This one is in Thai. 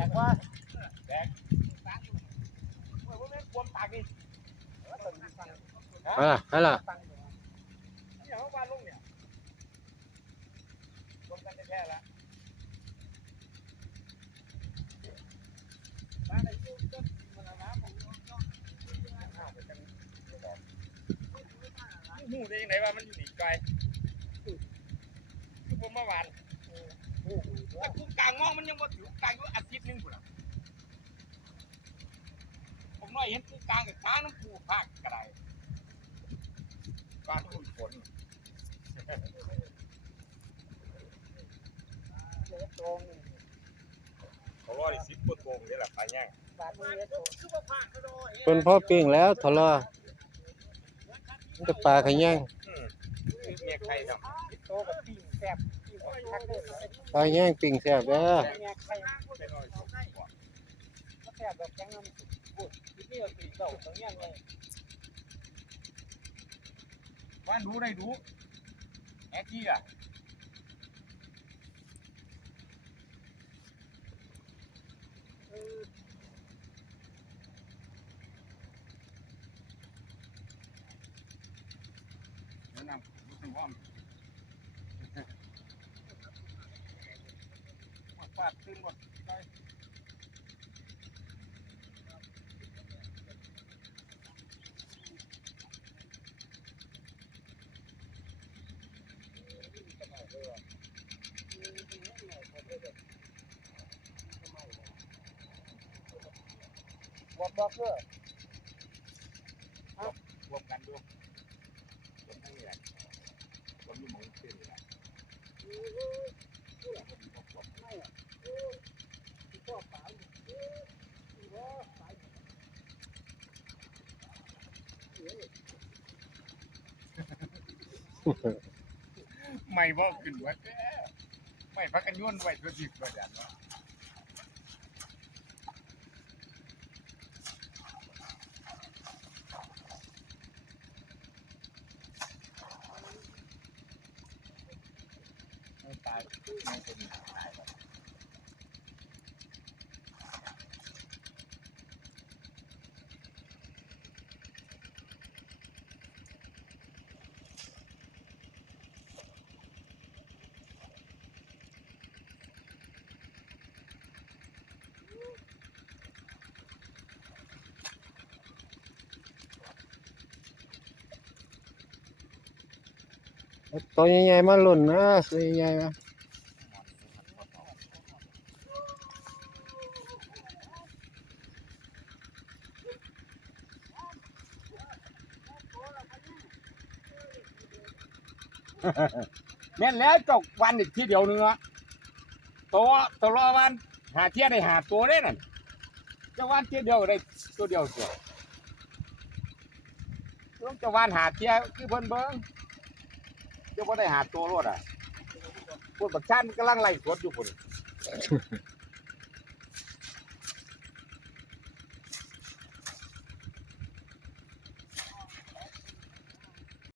กว่า โอ้ยว่าแม่งความตากนี่ อ่ะนั่นล่ะ เนี่ยเขาบ้านลงเนี่ยรวมกันแท้ๆละบ้านไหนอยู่ก็มันเอาน้ำของอ้าวไปกันหูได้ยังไงว่ามันอยู่หนีไกลคือผมเมื่อวาน แต่กูกลางมองมันยังว่าอยู่กลางอยู่อาทิตย์หนึงกูละผมน้อยเห็นกูกลางกับกลางน้ำปูภาคกระไดกลางทุ่งฝนเล็กตรงเขาว่าได้สิบกว่าโกงนี่แหละปลาย่างบาทนี้ตรงเพิ่นพ่อปิ้งแล้วทะเลาะมันจะปลาขะแยงอืม เมียใครทโตกับปิ้งแซ่บปิ้งคักเลยปลาแยงปิ้งแซ่บเด้อเนี่ยใครำไปหน่อยส่งก่อนแซ่บแบบจังน้ำพูดที่นี่ก็ปิ้งเต่าตรงนี้ไงว่านดูได้ดูแอกกี้อะแนะนำ รู้สึกว่าฟาดขึ้นหมดเลยวอร์บอกเกอร์รวมกันดู ไม่บ่ขึ้นวัดแท้ไม่พักกันย้อนไว้ตัวสิบกว่าดันเนาะไม่ตายไม่เป็นตา ตัวใหญ่ๆมาหล่นนะตัวใหญ่ๆมาแม่นแล้วจกวันอีกทีเดียวนึงอะตัวตัวรอวันหาเที่ยได้หาตัวได้นั่นเจะวันเที่ยเดียวได้ตัวเดียวเสียวต้องจะวันหาเที่ยคือเพิ่นเบิ่ง จะบ่ได้หาตัวรถอะพวกบักชันกำลังไล่สวนอยู่พุ่น